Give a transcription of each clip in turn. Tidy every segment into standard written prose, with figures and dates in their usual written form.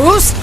Boost!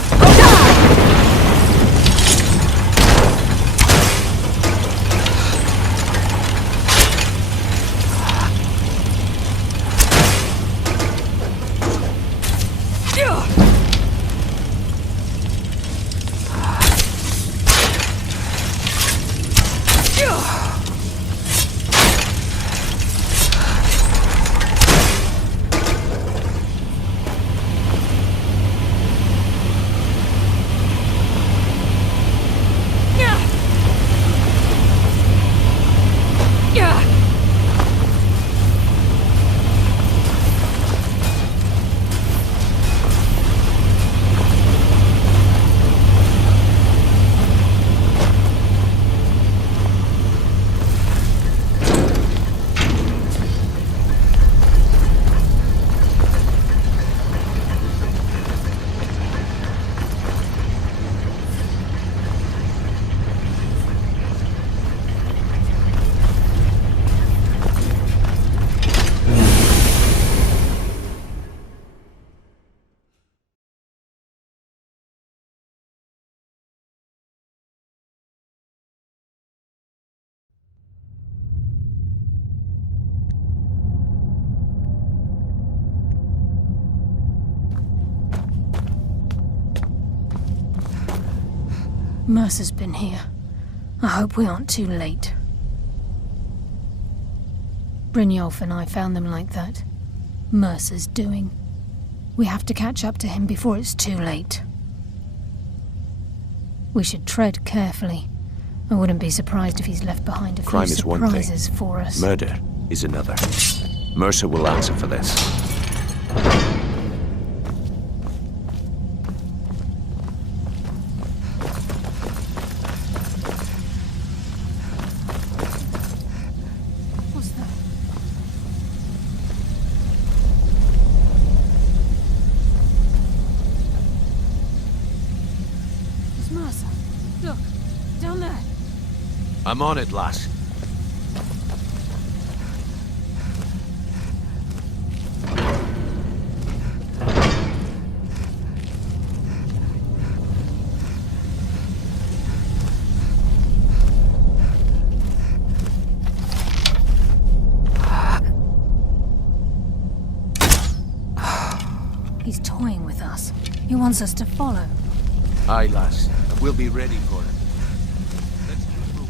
Mercer's been here. I hope we aren't too late. Brynjolf and I found them like that. Mercer's doing. We have to catch up to him before it's too late. We should tread carefully. I wouldn't be surprised if he's left behind a few Crime is one thing. surprises for us. Murder is another. Mercer will answer for this. What's that? It's Mercer. Look, down there. I'm on it, lass. He's toying with us. He wants us to follow. Aye, lass. We'll be ready for it. Let's keep moving.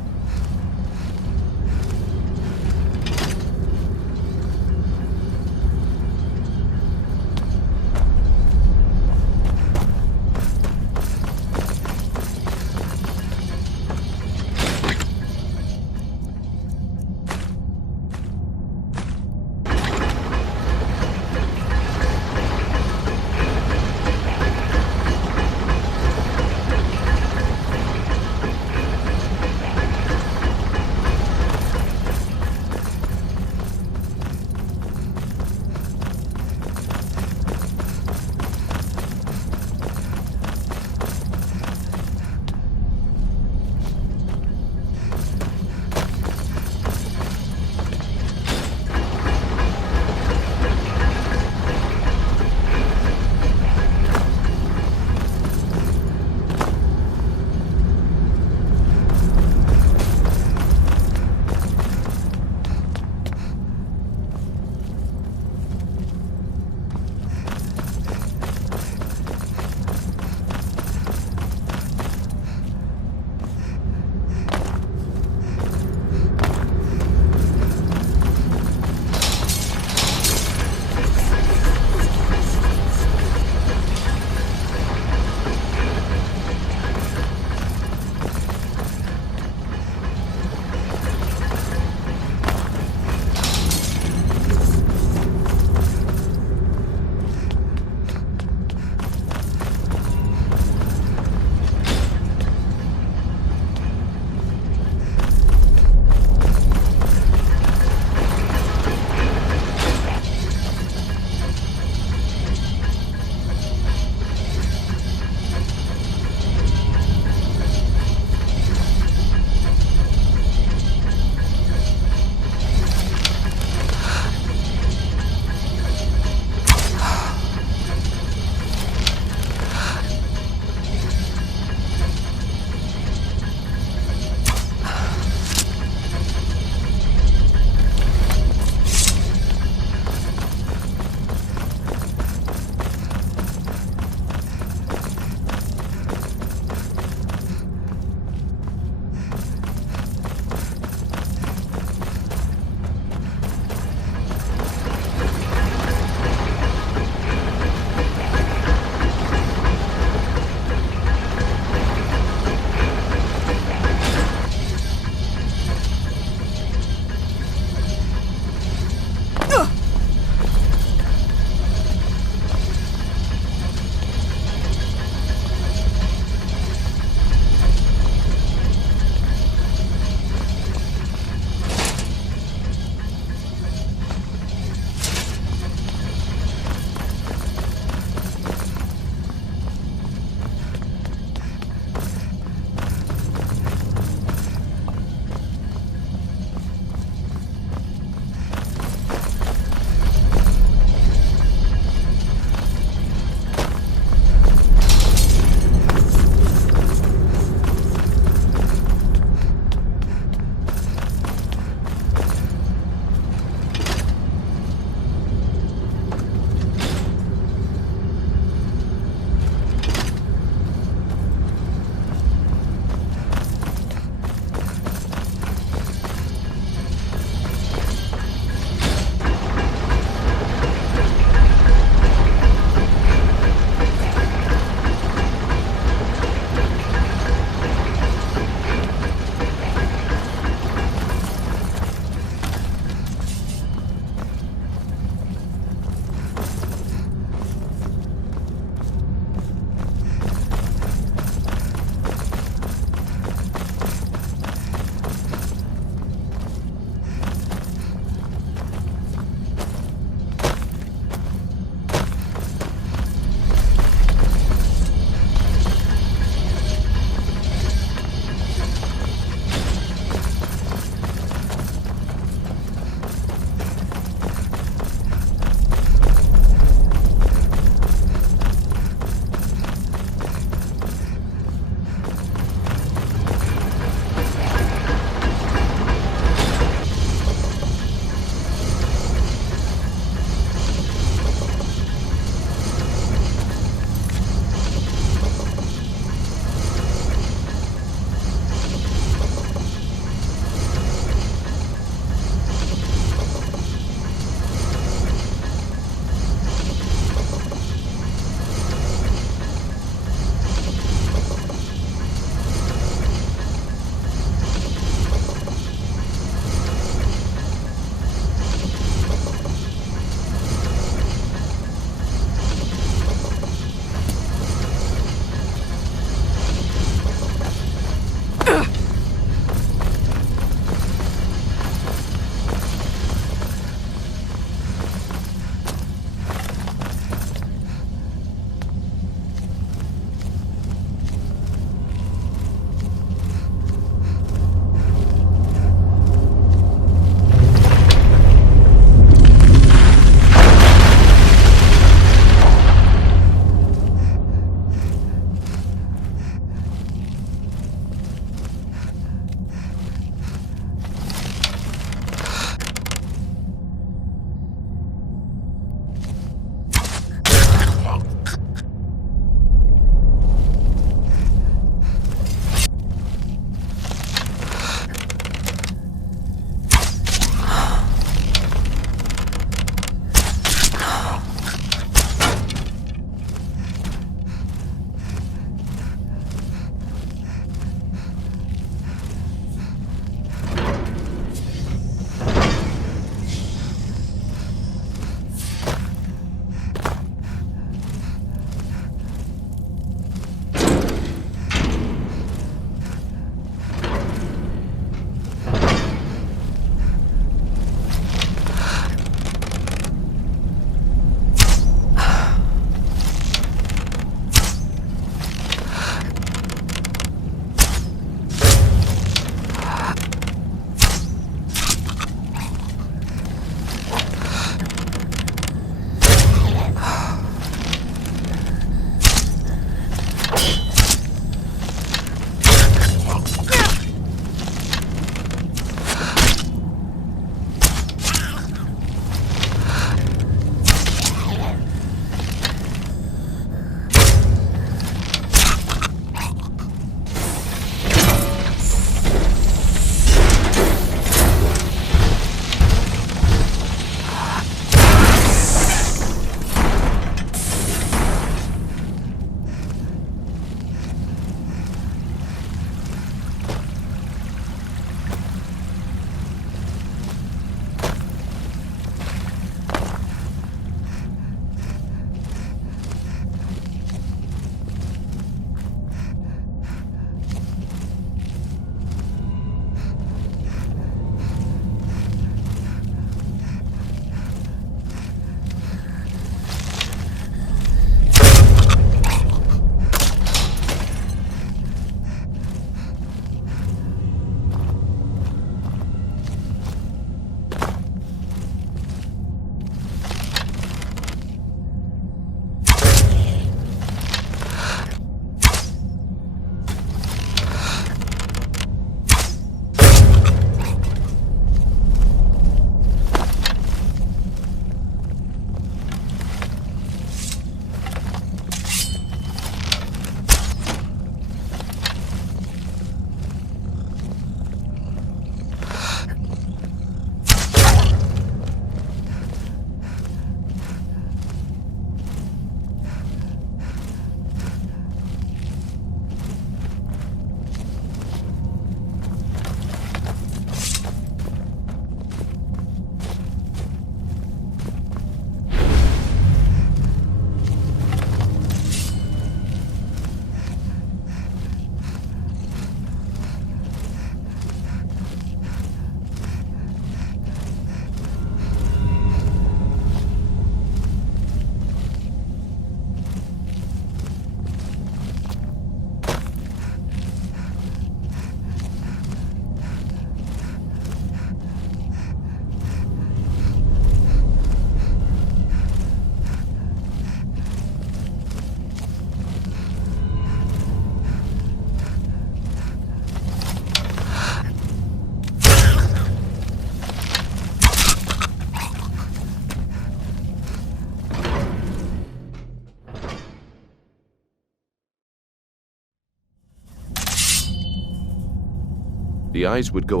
The eyes would go...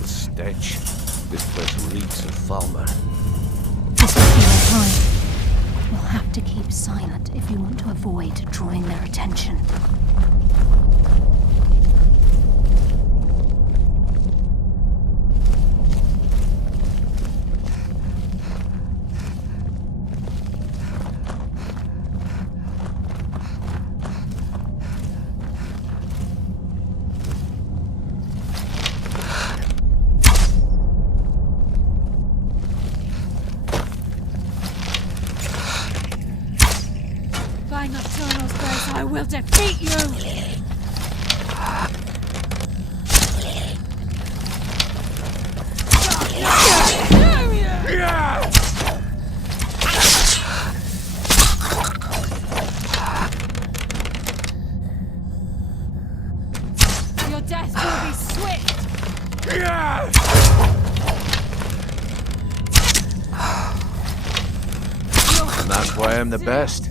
The stench. This place reeks of Falmer. This will be our time. We'll have to keep silent if you want to avoid drawing their attention. By Nocturnal's grace, I will defeat you! Your death will be swift! And that's why I'm the best.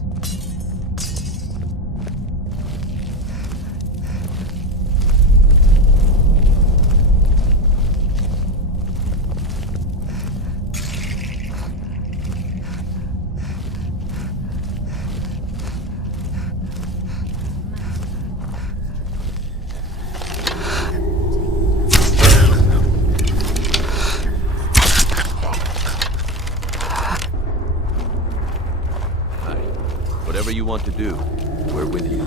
Whatever you want to do, we're with you.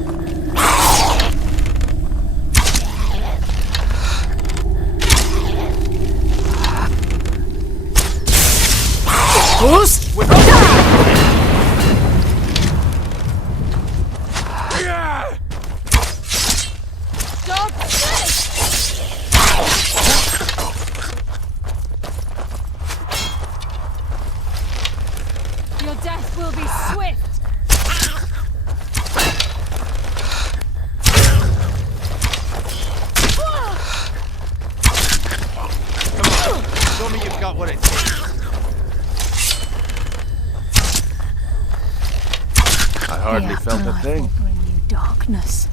Who's? Stop this! Your death will be swift! Show me you've got what it takes. I hardly felt a thing. Will bring you darkness.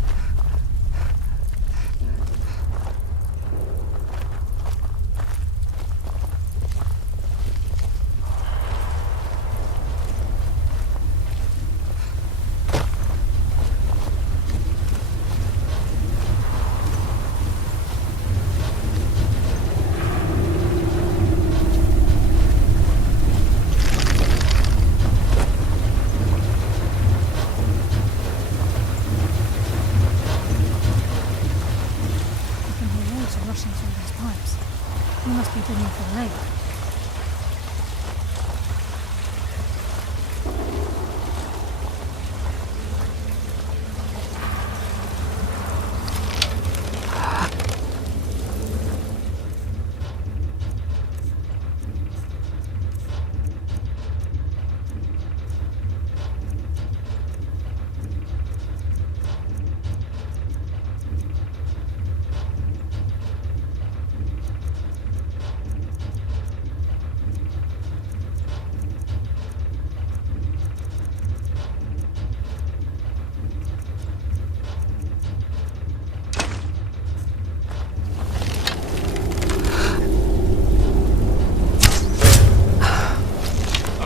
Rushing through those pipes. You must be bringing for the lake.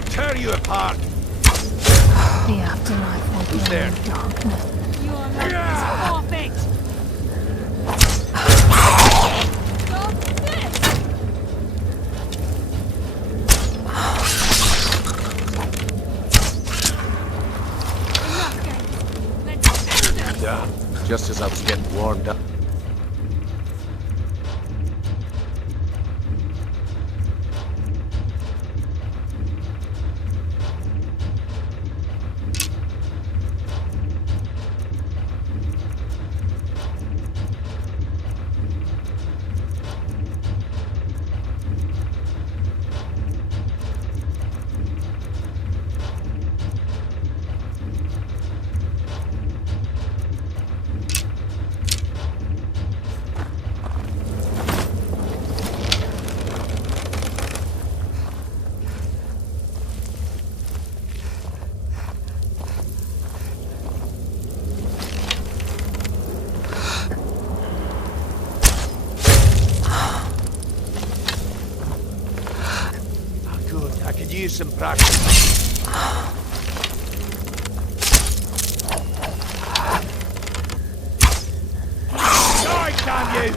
Tear you apart. The afterlife will Who's be there? in darkness. Your life is perfect! Stop this! Enough, gang. Let's end this! Yeah, just as I was getting warmed up. use some practice. Die, damn you!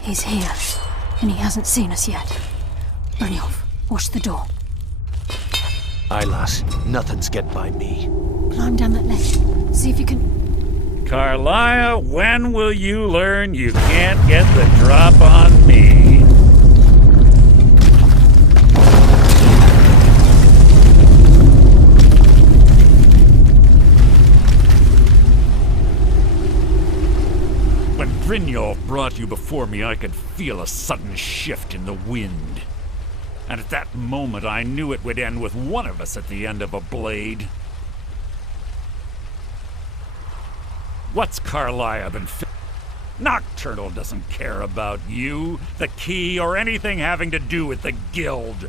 He's here, and he hasn't seen us yet. Brynjolf, watch the door. Aye, lass. Nothing's get by me. Climb down that ledge. See if you can... Carlia, when will you learn you can't get the drop on me? When Brynjolf brought you before me, I could feel a sudden shift in the wind. And at that moment, I knew it would end with one of us at the end of a blade. What's Carlia been Nocturnal doesn't care about you, the key, or anything having to do with the guild.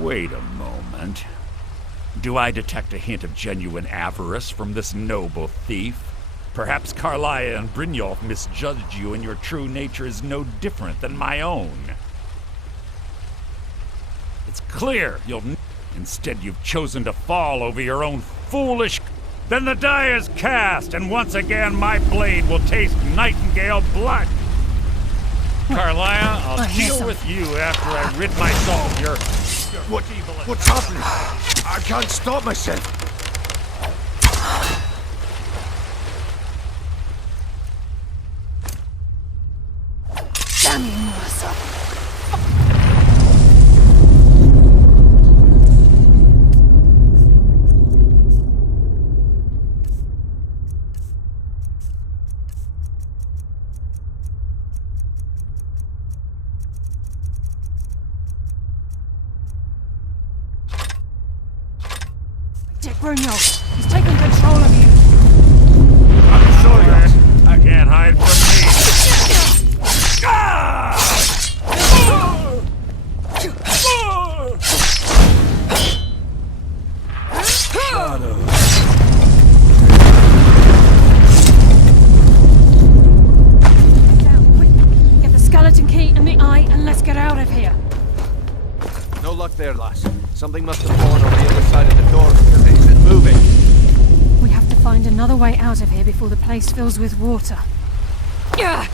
Wait a moment. Do I detect a hint of genuine avarice from this noble thief? Perhaps Carlia and Brynjolf misjudged you and your true nature is no different than my own. It's clear you'll... Instead, you've chosen to fall over your own foolish... Then the die is cast, and once again my blade will taste nightingale blood. Carlia, I'll deal with you after I rid myself of your... What's happening? I can't stop myself. Damn you, Mercer. Brynjolf, he's taking control of you. I'm sorry, I can't hide from me. Ah! Get the skeleton key and the eye, and let's get out of here. No luck there, lass. Something must have fallen on the other side of the door because it isn't moving. We have to find another way out of here before the place fills with water. Yeah.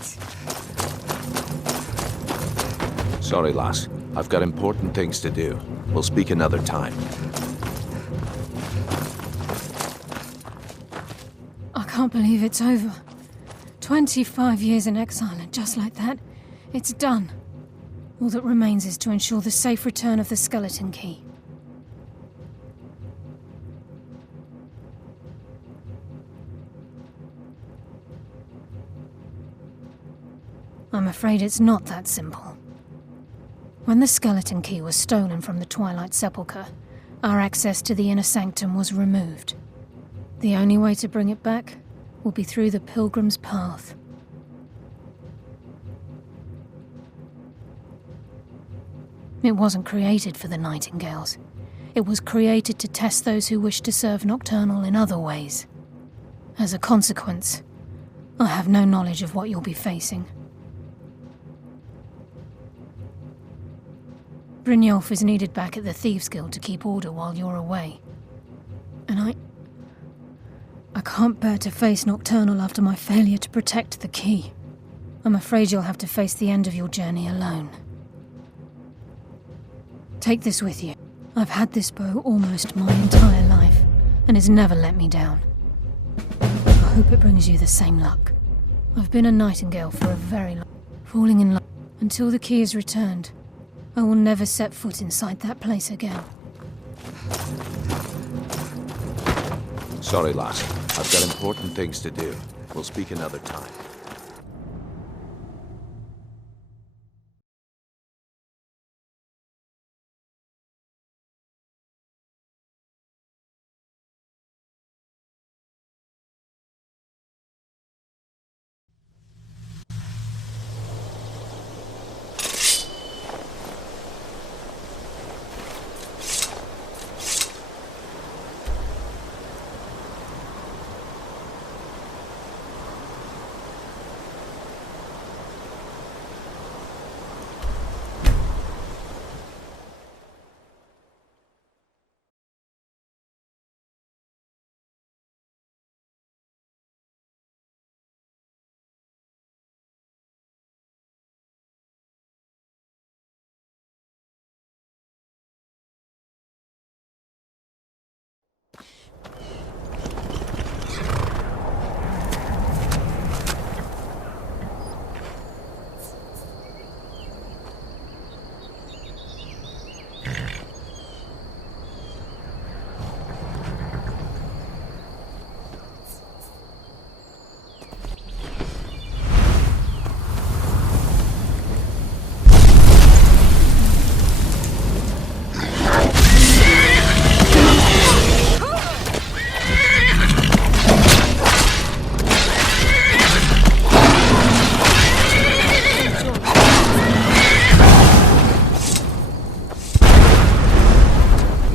it. Sorry, lass. I've got important things to do. We'll speak another time. I can't believe it's over. 25 years in exile, and just like that, it's done. All that remains is to ensure the safe return of the skeleton key. I'm afraid it's not that simple. When the skeleton key was stolen from the Twilight Sepulchre, our access to the inner sanctum was removed. The only way to bring it back will be through the Pilgrim's Path. It wasn't created for the Nightingales. It was created to test those who wish to serve Nocturnal in other ways. As a consequence, I have no knowledge of what you'll be facing. Brynjolf is needed back at the Thieves' Guild to keep order while you're away. And I can't bear to face Nocturnal after my failure to protect the key. I'm afraid you'll have to face the end of your journey alone. Take this with you. I've had this bow almost my entire life, and it's never let me down. I hope it brings you the same luck. I've been a Nightingale for a very long... falling in love. Until the key is returned, I will never set foot inside that place again. Sorry, lass. I've got important things to do. We'll speak another time.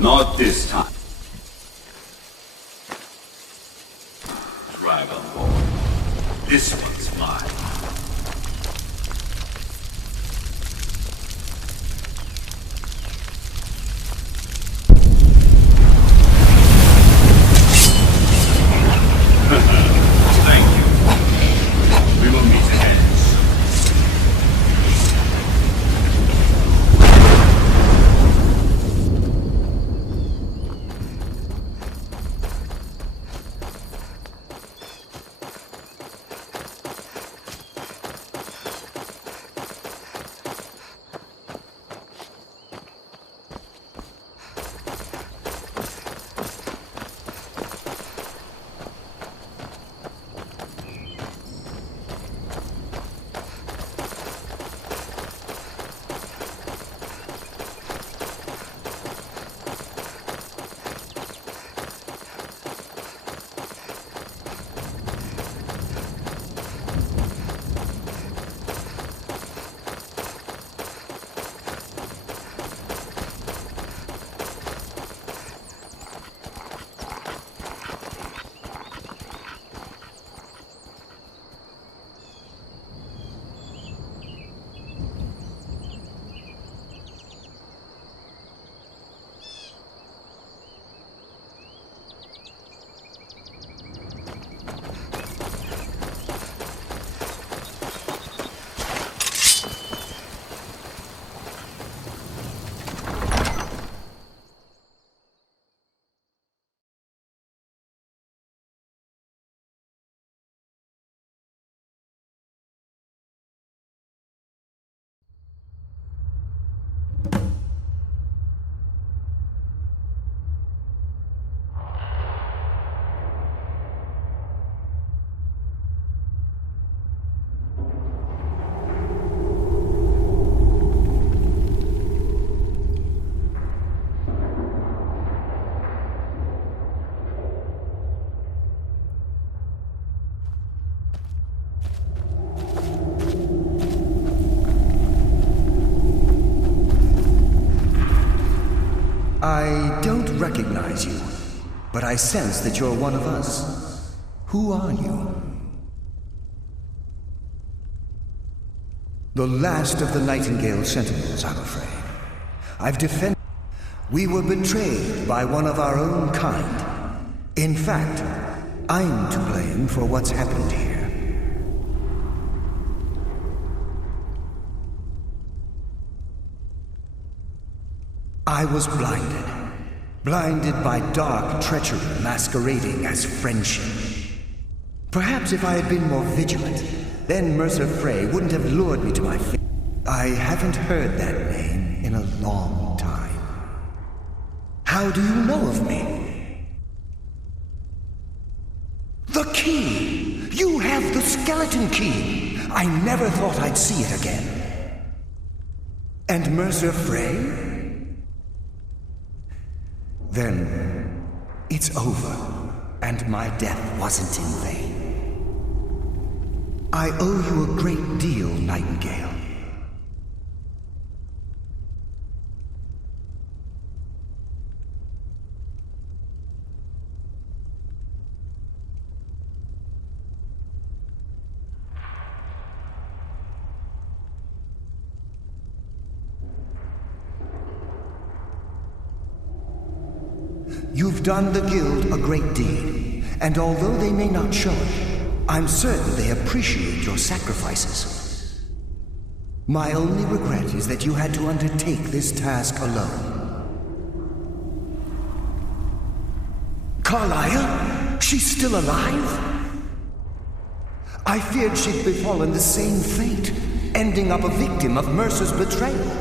Not this time. Dragonborn. This one's mine. Thank you. We will meet again. recognize you, but I sense that you're one of us. Who are you? The last of the Nightingale Sentinels, I'm afraid. I've defended... We were betrayed by one of our own kind. In fact, I'm to blame for what's happened here. I was blinded. Blinded by dark treachery masquerading as friendship. Perhaps if I had been more vigilant, then Mercer Frey wouldn't have lured me to my fate. I haven't heard that name in a long time. How do you know of me? The key! You have the skeleton key! I never thought I'd see it again. And Mercer Frey? Then, it's over, and my death wasn't in vain. I owe you a great deal, Nightingale. You've done the Guild a great deed, and although they may not show it, I'm certain they appreciate your sacrifices. My only regret is that you had to undertake this task alone. Carlia? She's still alive? I feared she'd befallen the same fate, ending up a victim of Mercer's betrayal.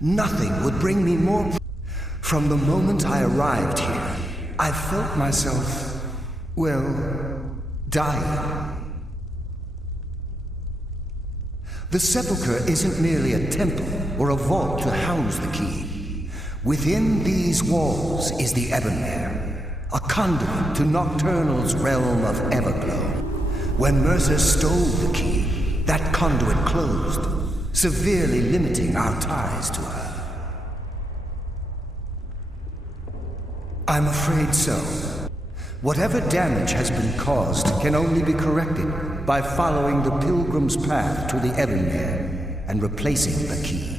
Nothing would bring me more... From the moment I arrived here, I felt myself, well, dying. The sepulchre isn't merely a temple or a vault to house the key. Within these walls is the Ebonmere, a conduit to Nocturnal's realm of Everglow. When Mercer stole the key, that conduit closed, severely limiting our ties to her. I'm afraid so. Whatever damage has been caused can only be corrected by following the Pilgrim's path to the Ebonmere and replacing the key.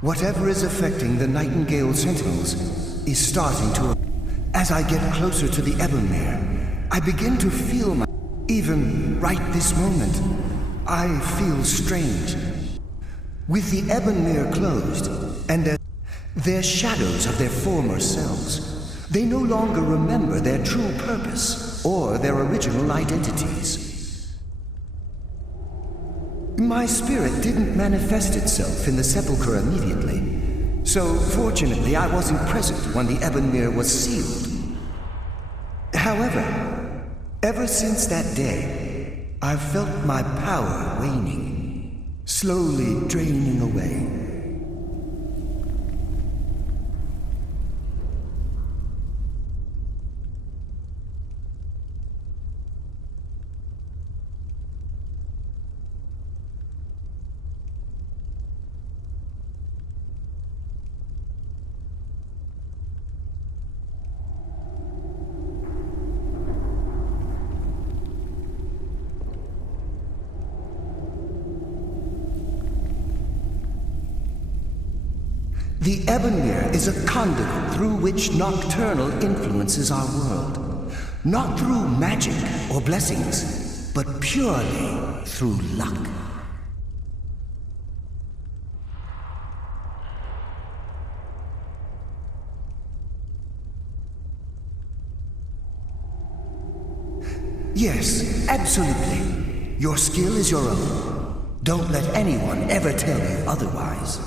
Whatever is affecting the Nightingale Sentinels is starting to... As I get closer to the Ebonmere, I begin to feel my... Even right this moment, I feel strange. With the Ebonmere closed, and their shadows of their former selves, they no longer remember their true purpose or their original identities. My spirit didn't manifest itself in the sepulchre immediately, so fortunately I wasn't present when the Ebonmere was sealed. However, ever since that day, I've felt my power waning, slowly draining away. The Ebonmere is a conduit through which Nocturnal influences our world. Not through magic or blessings, but purely through luck. Yes, absolutely. Your skill is your own. Don't let anyone ever tell you otherwise.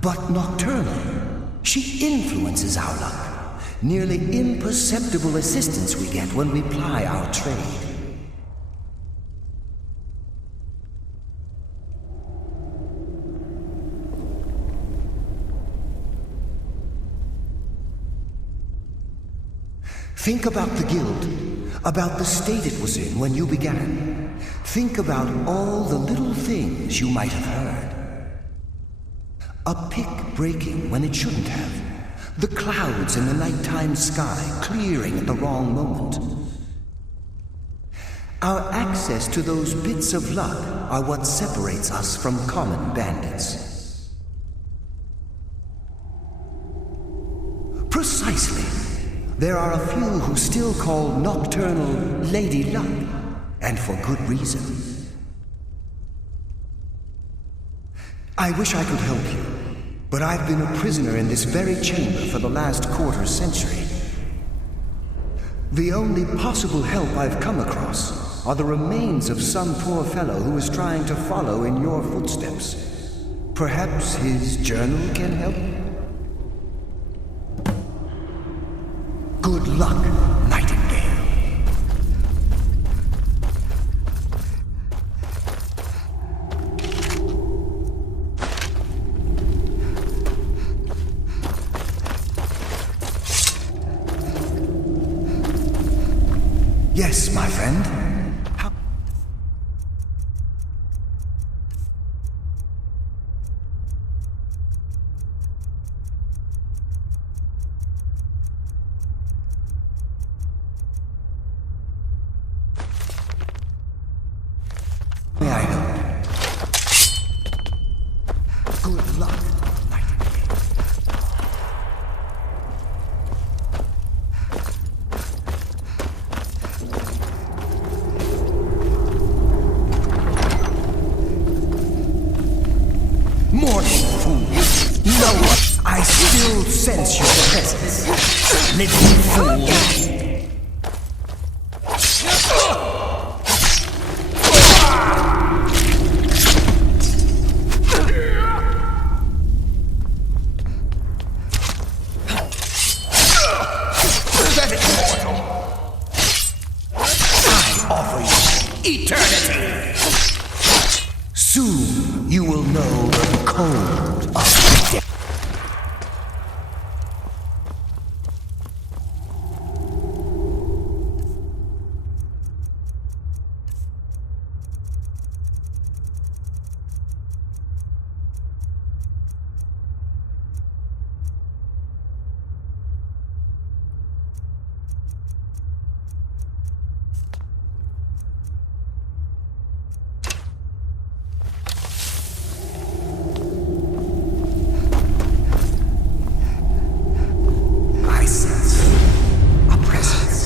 But Nocturnal, she influences our luck. Nearly imperceptible assistance we get when we ply our trade. Think about the Guild. about the state it was in when you began. Think about all the little things you might have heard. A pick breaking when it shouldn't have. The clouds in the nighttime sky clearing at the wrong moment. Our access to those bits of luck are what separates us from common bandits. Precisely. There are a few who still call Nocturnal Lady Luck, and for good reason. I wish I could help you, but I've been a prisoner in this very chamber for the last quarter century. The only possible help I've come across are the remains of some poor fellow who is trying to follow in your footsteps. Perhaps his journal can help? Good luck, Nightingale. Yes, my friend. How... May I help? Good luck, Nightingale. Mortal fool! No, I still sense your presence. Little fool! Pathetic mortal! I offer you eternity! Soon you will know the cold of death. I sense a presence.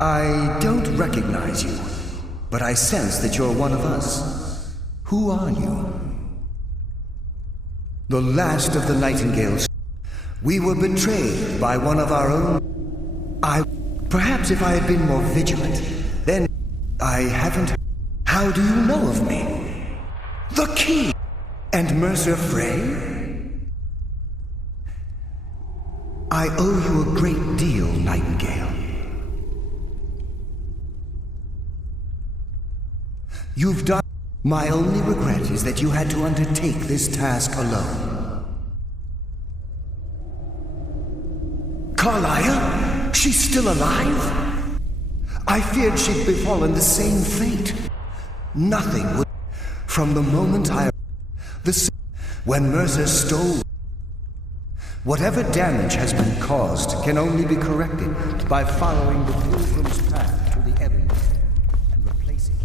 I don't recognize you, but I sense that you're one of us. Who are you? The last of the Nightingales. We were betrayed by one of our own. Perhaps if I had been more vigilant, then I haven't. How do you know of me? The key! And Mercer Frey? I owe you a great deal, Nightingale. You've done. My only regret is that you had to undertake this task alone. Carlia? She's still alive? I feared she'd befallen the same fate. Nothing would. From the moment when Mercer stole. Whatever damage has been caused can only be corrected by following the pilgrim's path to the Ebony and replacing it.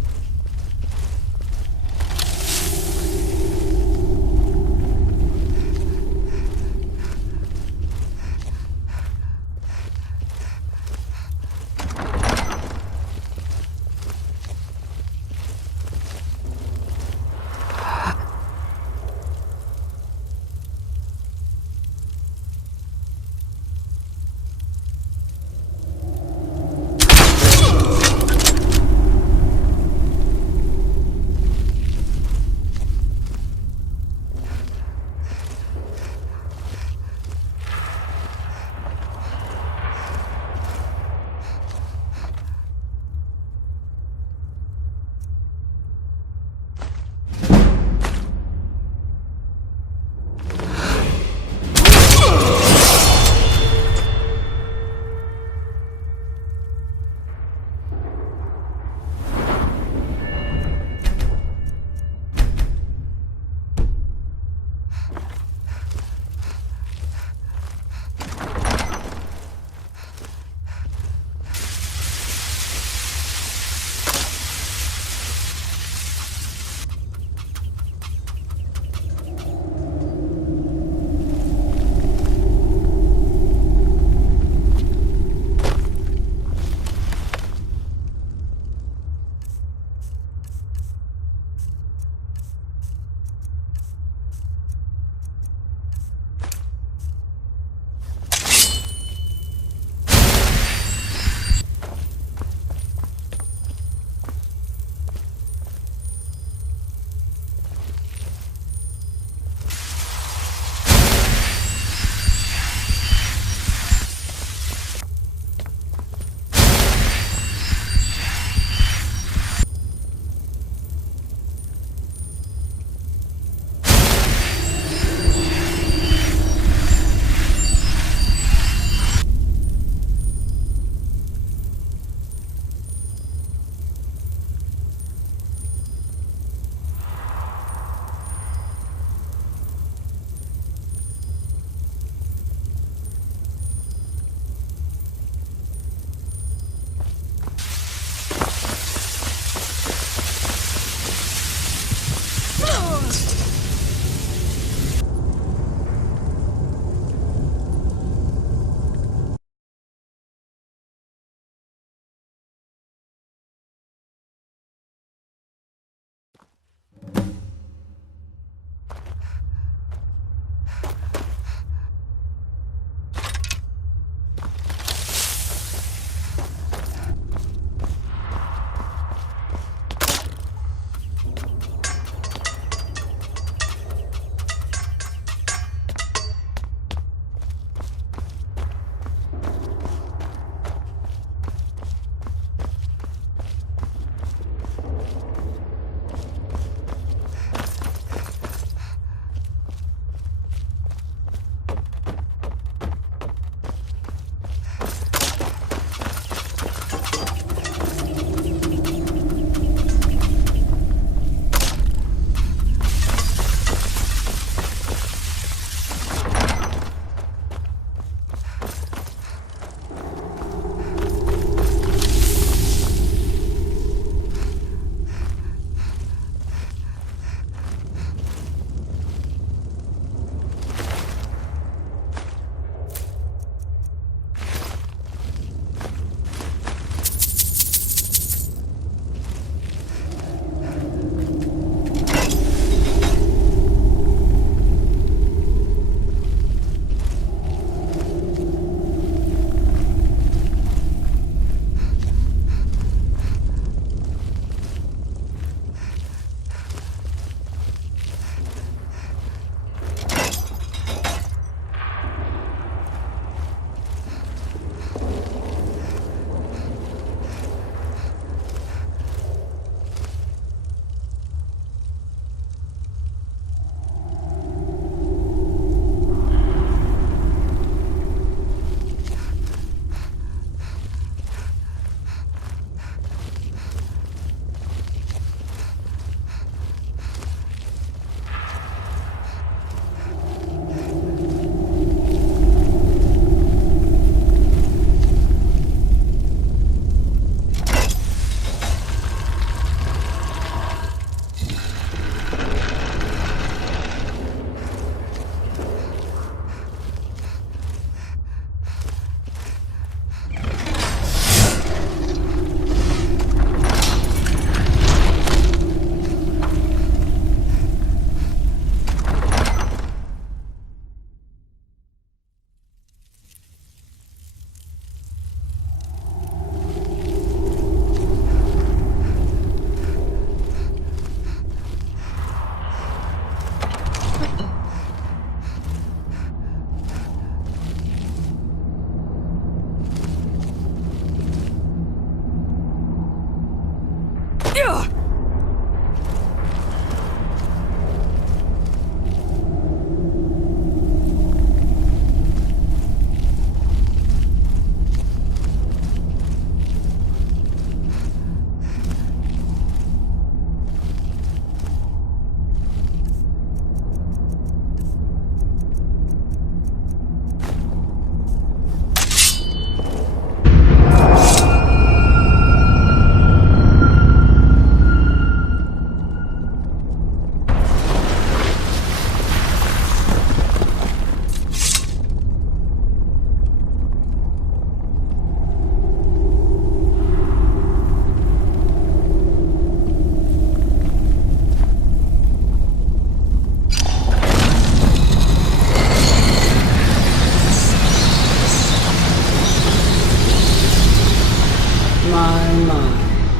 my.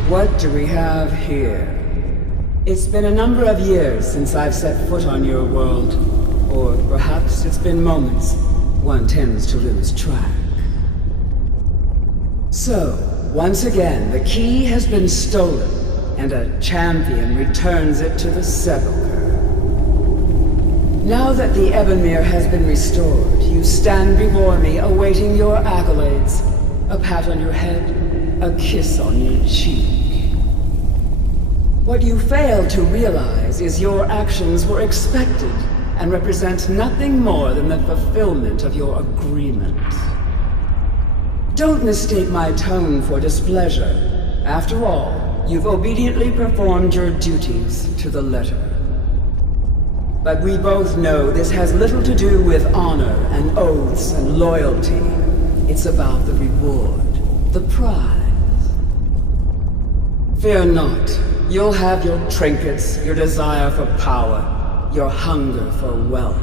What do we have here? It's been a number of years since I've set foot on your world. Or perhaps it's been moments. One tends to lose track. So, once again, the key has been stolen, and a champion returns it to the sepulchre. Now that the Ebonmere has been restored, you stand before me awaiting your accolades. A pat on your head, a kiss on your cheek. What you fail to realize is your actions were expected and represent nothing more than the fulfillment of your agreement. Don't mistake my tone for displeasure. After all, you've obediently performed your duties to the letter. But we both know this has little to do with honor and oaths and loyalty. It's about the reward, the prize. Fear not. You'll have your trinkets, your desire for power, your hunger for wealth.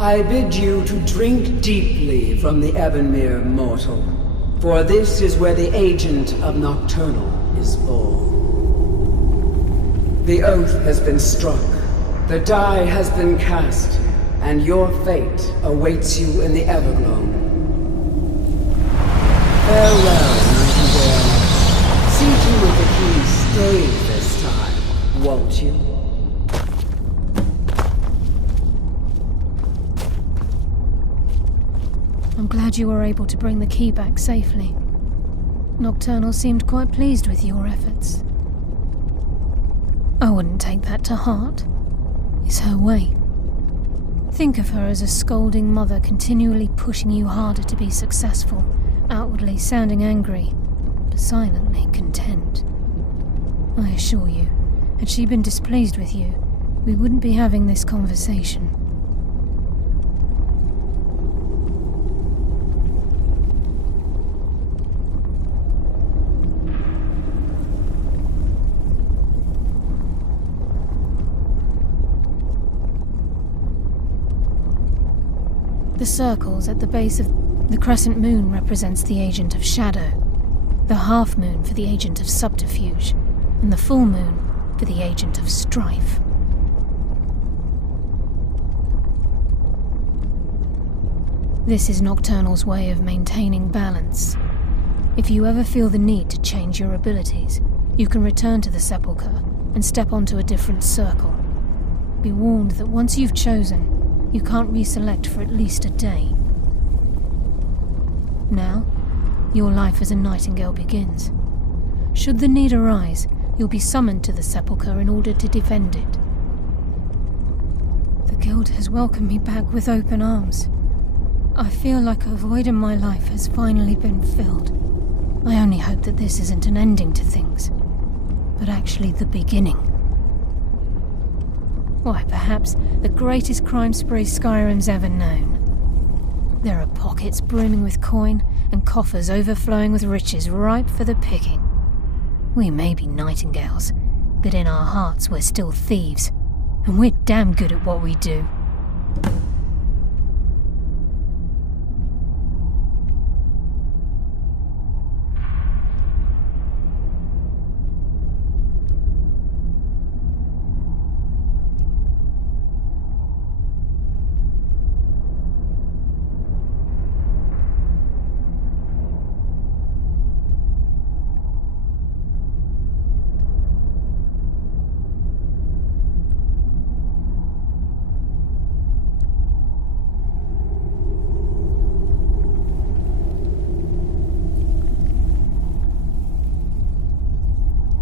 I bid you to drink deeply from the Ebonmere mortal, for this is where the agent of Nocturnal is born. The oath has been struck, the die has been cast, and your fate awaits you in the Everglow. Farewell, Nightingale. See to it the key stays this time, won't you? I'm glad you were able to bring the key back safely. Nocturnal seemed quite pleased with your efforts. I wouldn't take that to heart. It's her way. Think of her as a scolding mother continually pushing you harder to be successful, outwardly sounding angry, but silently content. I assure you, had she been displeased with you, we wouldn't be having this conversation. The circles at the base of the crescent moon represents the agent of shadow, the half moon for the agent of subterfuge, and the full moon for the agent of strife. This is Nocturnal's way of maintaining balance. If you ever feel the need to change your abilities, you can return to the sepulchre and step onto a different circle. Be warned that once you've chosen, you can't reselect for at least a day. Now, your life as a nightingale begins. Should the need arise, you'll be summoned to the sepulchre in order to defend it. The guild has welcomed me back with open arms. I feel like a void in my life has finally been filled. I only hope that this isn't an ending to things, but actually the beginning. Why, perhaps the greatest crime spree Skyrim's ever known. There are pockets brimming with coin and coffers overflowing with riches ripe for the picking. We may be nightingales, but in our hearts we're still thieves, and we're damn good at what we do.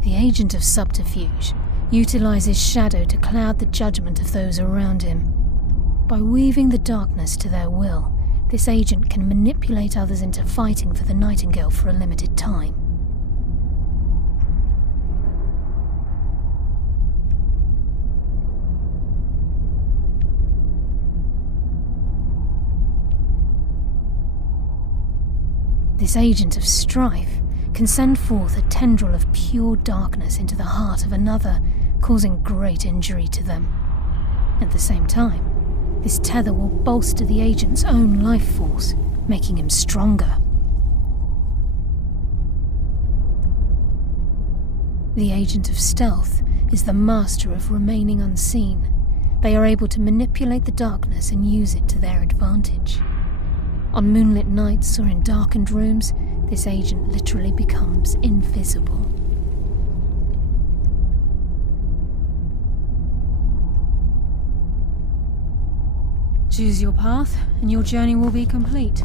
The agent of subterfuge utilizes shadow to cloud the judgment of those around him. By weaving the darkness to their will, this agent can manipulate others into fighting for the Nightingale for a limited time. This agent of strife can send forth a tendril of pure darkness into the heart of another, causing great injury to them. At the same time, this tether will bolster the agent's own life force, making him stronger. The agent of stealth is the master of remaining unseen. They are able to manipulate the darkness and use it to their advantage. On moonlit nights or in darkened rooms, this agent literally becomes invisible. Choose your path, and your journey will be complete.